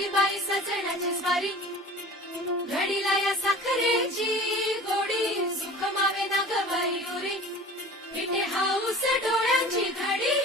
आली बाई सजण्याची स्वारी, घडीला या साखरेची गोडी, सुख मावे ना ग बाई उरी, इथे हाऊस डोळ्यांची घडी,